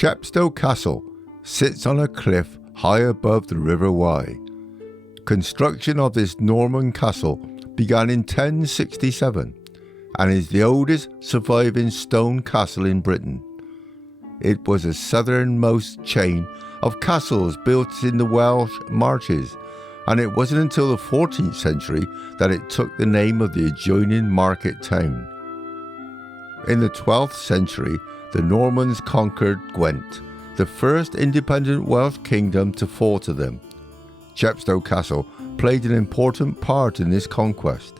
Chepstow Castle sits on a cliff high above the River Wye. Construction of this Norman castle began in 1067 and is the oldest surviving stone castle in Britain. It was the southernmost chain of castles built in the Welsh marches, and it wasn't until the 14th century that it took the name of the adjoining market town. In the 12th century, the Normans conquered Gwent, the first independent Welsh kingdom to fall to them. Chepstow Castle played an important part in this conquest.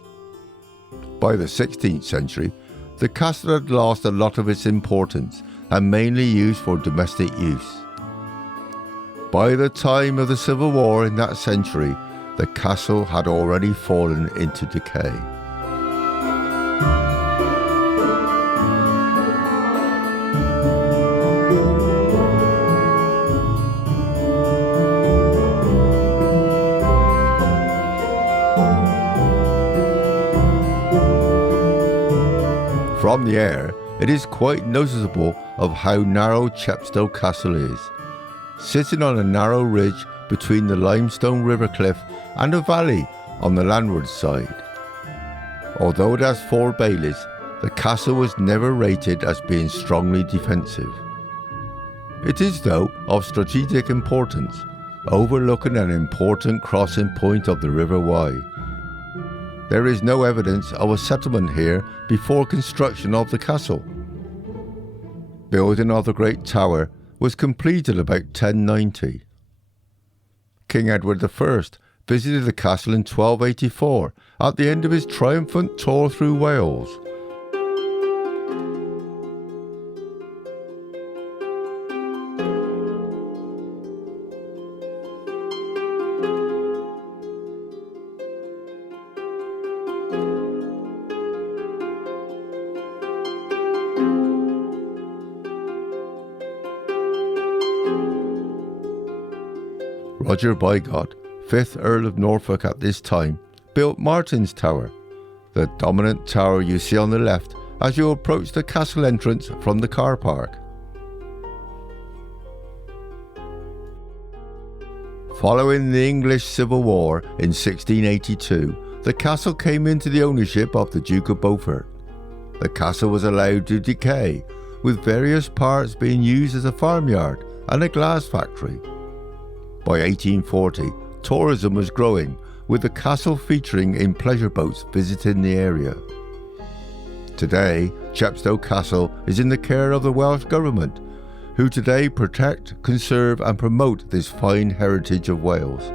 By the 16th century, the castle had lost a lot of its importance and mainly used for domestic use. By the time of the Civil War in that century, the castle had already fallen into decay. From the air, it is quite noticeable of how narrow Chepstow Castle is. Sitting on a narrow ridge between the limestone river cliff and a valley on the landward side. Although it has 4 baileys, the castle was never rated as being strongly defensive. It is, though, of strategic importance, overlooking an important crossing point of the River Wye. There is no evidence of a settlement here before construction of the castle. Building of the Great Tower was completed about 1090. King Edward I visited the castle in 1284 at the end of his triumphant tour through Wales. Roger Bigod, 5th Earl of Norfolk at this time, built Martin's Tower, the dominant tower you see on the left as you approach the castle entrance from the car park. Following the English Civil War in 1682, the castle came into the ownership of the Duke of Beaufort. The castle was allowed to decay, with various parts being used as a farmyard and a glass factory. By 1840, tourism was growing, with the castle featuring in pleasure boats visiting the area. Today, Chepstow Castle is in the care of the Welsh Government, who today protect, conserve and promote this fine heritage of Wales.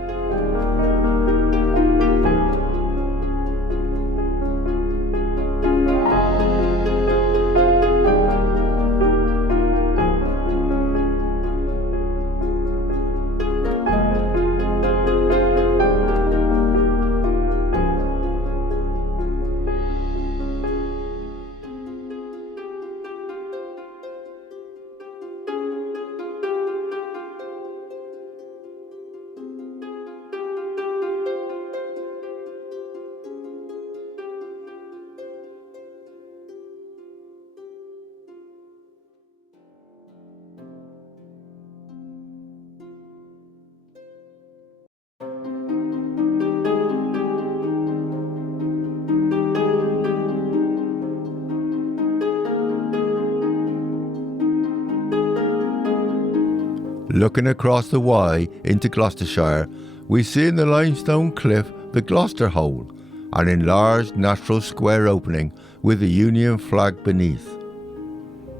Looking across the Wye into Gloucestershire, we see in the limestone cliff the Gloucester Hole, an enlarged natural square opening with the Union flag beneath.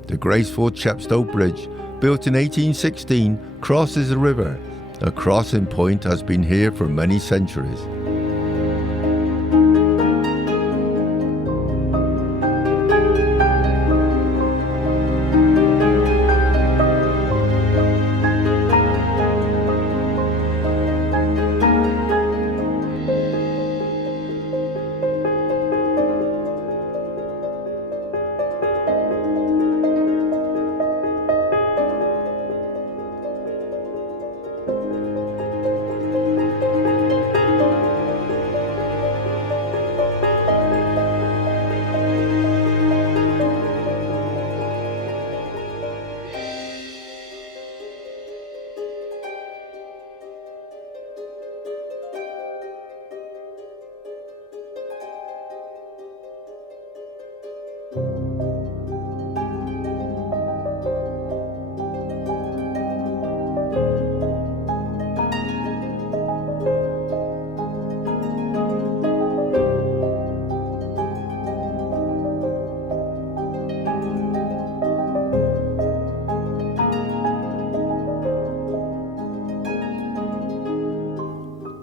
The graceful Chepstow Bridge, built in 1816, crosses the river. A crossing point has been here for many centuries.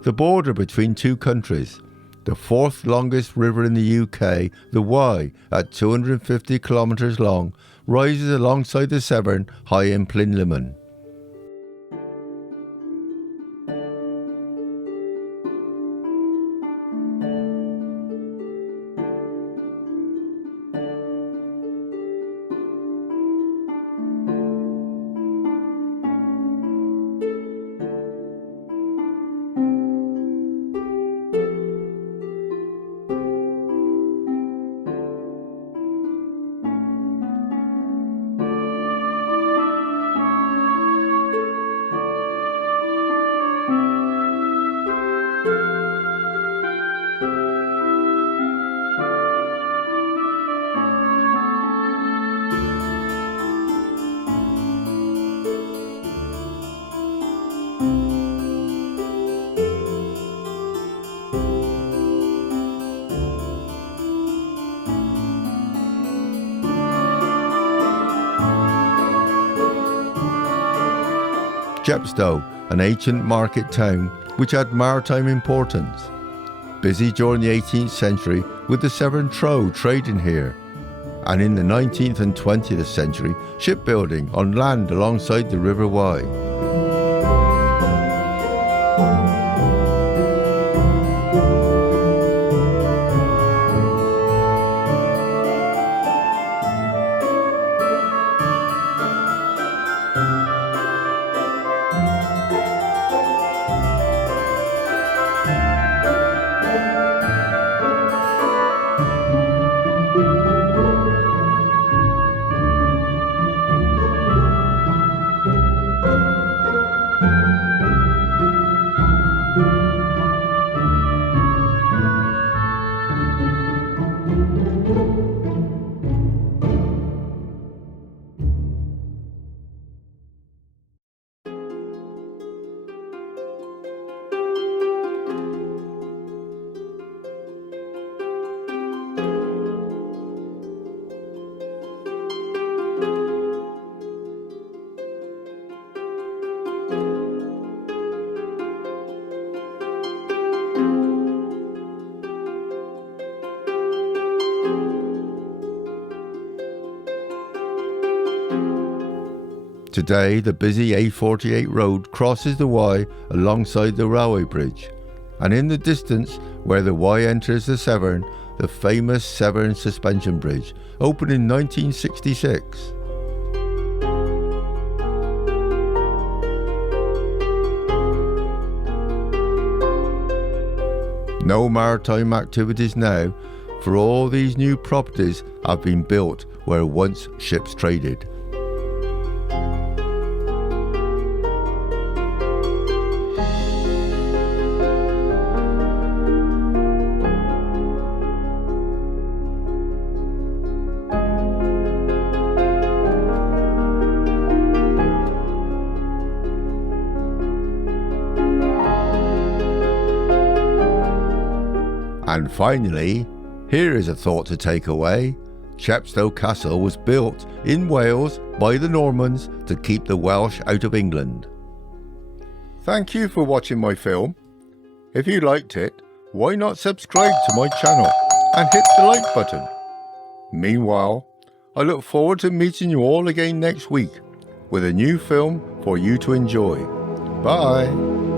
the border between two countries. The fourth longest river in the UK, the Wye, at 250 kilometres long, rises alongside the Severn high in Plinlimmon. Chepstow, an ancient market town which had maritime importance. Busy during the 18th century with the Severn Trow trading here, and in the 19th and 20th century shipbuilding on land alongside the River Wye. Today, the busy A48 road crosses the Wye alongside the railway bridge, and in the distance, where the Wye enters the Severn, the famous Severn Suspension Bridge, opened in 1966. No maritime activities now, for all these new properties have been built where once ships traded. And finally, here is a thought to take away. Chepstow Castle was built in Wales by the Normans to keep the Welsh out of England. Thank you for watching my film. If you liked it, why not subscribe to my channel and hit the like button? Meanwhile, I look forward to meeting you all again next week with a new film for you to enjoy. Bye!